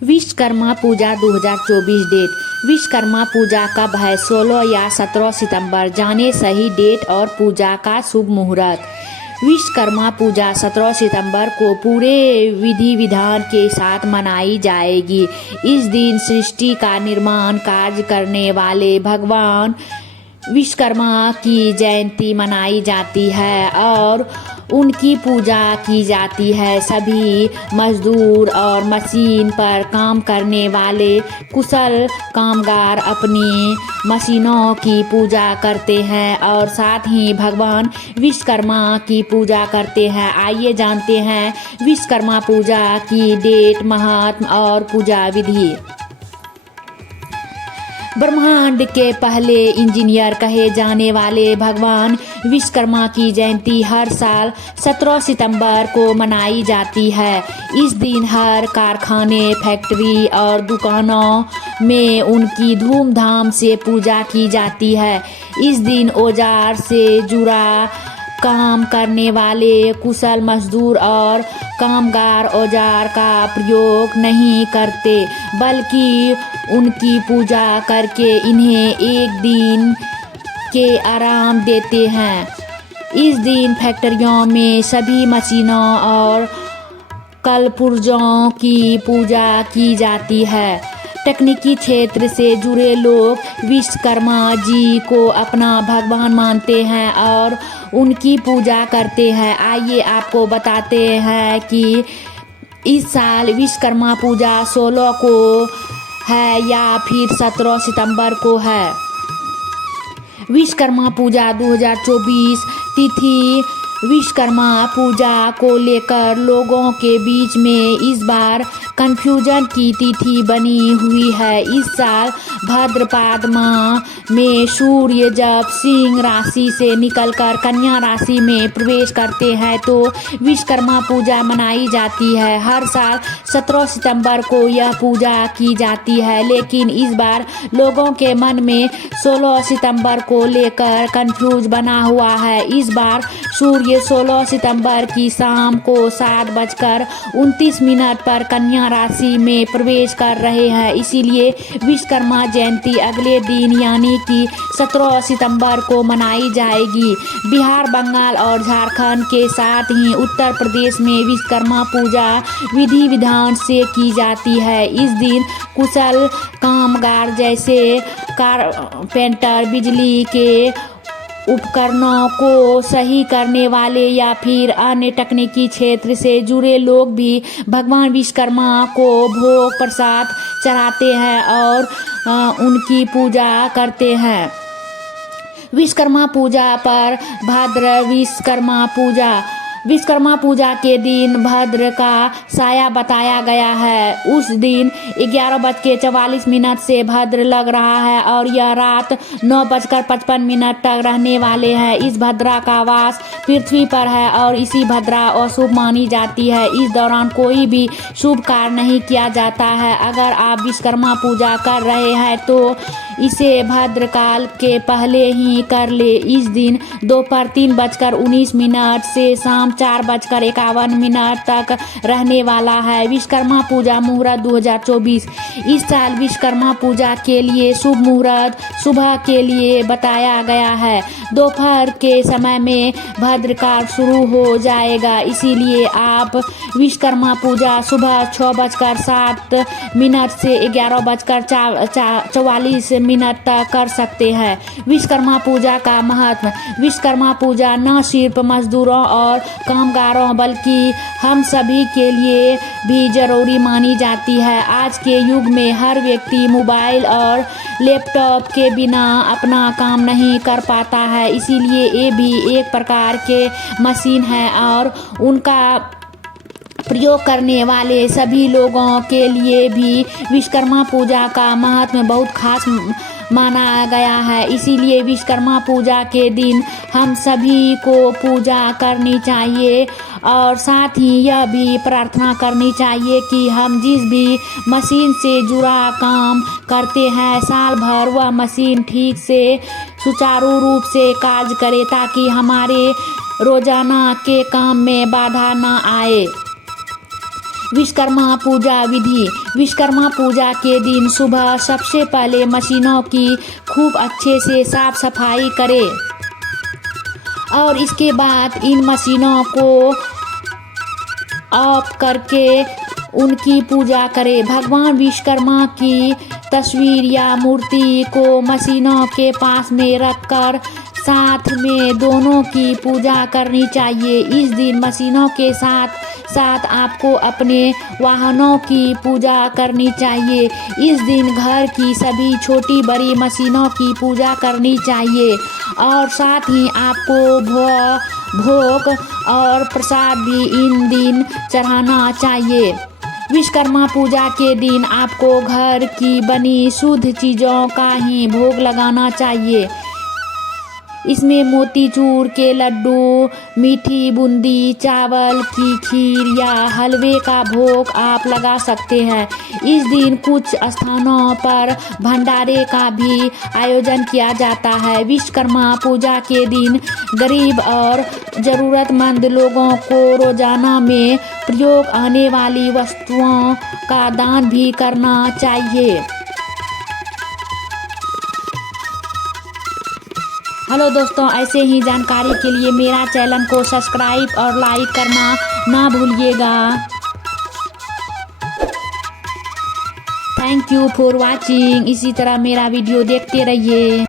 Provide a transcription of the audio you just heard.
विश्वकर्मा पूजा 2024 date. Vishwakarma पूजा कब है? 16 या 17 सितंबर। जाने सही डेट और पूजा का शुभ मुहूर्त। विश्वकर्मा पूजा 17 सितंबर को पूरे विधि विधान के साथ मनाई जाएगी। इस दिन सृष्टि का निर्माण कार्य करने वाले भगवान विश्वकर्मा की जयंती मनाई जाती है और उनकी पूजा की जाती है। सभी मजदूर और मशीन पर काम करने वाले कुशल कामगार अपनी मशीनों की पूजा करते हैं और साथ ही भगवान विश्वकर्मा की पूजा करते हैं। आइए जानते हैं विश्वकर्मा पूजा की डेट, महत्व और पूजा विधि। ब्रह्मांड के पहले इंजीनियर कहे जाने वाले भगवान विश्वकर्मा की जयंती हर साल 17 सितंबर को मनाई जाती है। इस दिन हर कारखाने, फैक्ट्री और दुकानों में उनकी धूमधाम से पूजा की जाती है। इस दिन औजार से जुड़ा काम करने वाले कुशल मजदूर और कामगार औजार का प्रयोग नहीं करते, बल्कि उनकी पूजा करके इन्हें एक दिन के आराम देते हैं। इस दिन फैक्ट्रियों में सभी मशीनों और कलपुर्जों की पूजा की जाती है। तकनीकी क्षेत्र से जुड़े लोग विश्वकर्मा जी को अपना भगवान मानते हैं और उनकी पूजा करते हैं। आइए आपको बताते हैं कि इस साल विश्वकर्मा पूजा 16 को है या फिर 17 सितंबर को है। विश्वकर्मा पूजा 2024 तिथि। विश्वकर्मा पूजा को लेकर लोगों के बीच में इस बार कंफ्यूजन की तिथि बनी हुई है। इस साल भाद्रपद माह में सूर्य जब सिंह राशि से निकलकर कन्या राशि में प्रवेश करते हैं तो विश्वकर्मा पूजा मनाई जाती है। हर साल 17 सितंबर को यह पूजा की जाती है, लेकिन इस बार लोगों के मन में 16 सितंबर को लेकर कंफ्यूज बना हुआ है। इस बार सूर्य 16 सितंबर की शाम को 7:29 पर कन्या राशि में प्रवेश कर रहे हैं, इसीलिए विश्वकर्मा जयंती अगले दिन यानी कि 17 सितंबर को मनाई जाएगी। बिहार, बंगाल और झारखंड के साथ ही उत्तर प्रदेश में विश्वकर्मा पूजा विधि विधान से की जाती है। इस दिन कुशल कामगार जैसे कारपेंटर, बिजली के उपकरणों को सही करने वाले या फिर अन्य तकनीकी क्षेत्र से जुड़े लोग भी भगवान विश्वकर्मा को भोग प्रसाद चढ़ाते हैं और उनकी पूजा करते हैं। विश्वकर्मा पूजा पर भद्र विश्वकर्मा पूजा के दिन भद्र का साया बताया गया है। उस दिन 11:44 से भद्र लग रहा है और यह रात 9:55 तक रहने वाले हैं। इस भद्रा का वास पृथ्वी पर है और इसी भद्रा अशुभ मानी जाती है। इस दौरान कोई भी शुभ कार्य नहीं किया जाता है। अगर आप विश्वकर्मा पूजा कर रहे हैं तो इसे भद्रकाल के पहले ही कर ले। इस दिन दोपहर 3:19 से शाम 4:51 तक रहने वाला है। विश्वकर्मा पूजा मुहूर्त 2024। इस साल विश्वकर्मा पूजा के लिए शुभ मुहूर्त सुबह के लिए बताया गया है। दोपहर के समय में भद्रकाल शुरू हो जाएगा, इसीलिए आप विश्वकर्मा पूजा सुबह 6:07 से 11:44 तक कर सकते हैं। विश्वकर्मा पूजा का महत्व। विश्वकर्मा पूजा न सिर्फ मजदूरों और कामगारों बल्कि हम सभी के लिए भी जरूरी मानी जाती है। आज के युग में हर व्यक्ति मोबाइल और लैपटॉप के बिना अपना काम नहीं कर पाता है, इसीलिए ये भी एक प्रकार के मशीन है और उनका प्रयोग करने वाले सभी लोगों के लिए भी विश्वकर्मा पूजा का महत्व बहुत खास माना गया है। इसीलिए विश्वकर्मा पूजा के दिन हम सभी को पूजा करनी चाहिए और साथ ही यह भी प्रार्थना करनी चाहिए कि हम जिस भी मशीन से जुड़ा काम करते हैं साल भर वह मशीन ठीक से सुचारू रूप से कार्य करे ताकि हमारे रोजाना के काम में बाधा न आए। विश्वकर्मा पूजा विधि। विश्वकर्मा पूजा के दिन सुबह सबसे पहले मशीनों की खूब अच्छे से साफ सफाई करें और इसके बाद इन मशीनों को ऑफ करके उनकी पूजा करें। भगवान विश्वकर्मा की तस्वीर या मूर्ति को मशीनों के पास में रखकर साथ में दोनों की पूजा करनी चाहिए। इस दिन मशीनों के साथ साथ आपको अपने वाहनों की पूजा करनी चाहिए। इस दिन घर की सभी छोटी बड़ी मशीनों की पूजा करनी चाहिए और साथ ही आपको भोग और प्रसाद भी इन दिन चढ़ाना चाहिए। विश्वकर्मा पूजा के दिन आपको घर की बनी शुद्ध चीज़ों का ही भोग लगाना चाहिए। इसमें मोतीचूर के लड्डू, मीठी बूंदी, चावल की खीर या हलवे का भोग आप लगा सकते हैं। इस दिन कुछ स्थानों पर भंडारे का भी आयोजन किया जाता है। विश्वकर्मा पूजा के दिन गरीब और ज़रूरतमंद लोगों को रोजाना में प्रयोग आने वाली वस्तुओं का दान भी करना चाहिए। हेलो दोस्तों, ऐसे ही जानकारी के लिए मेरा चैनल को सब्सक्राइब और लाइक करना ना भूलिएगा। Thank you for watching. इसी तरह मेरा वीडियो देखते रहिए।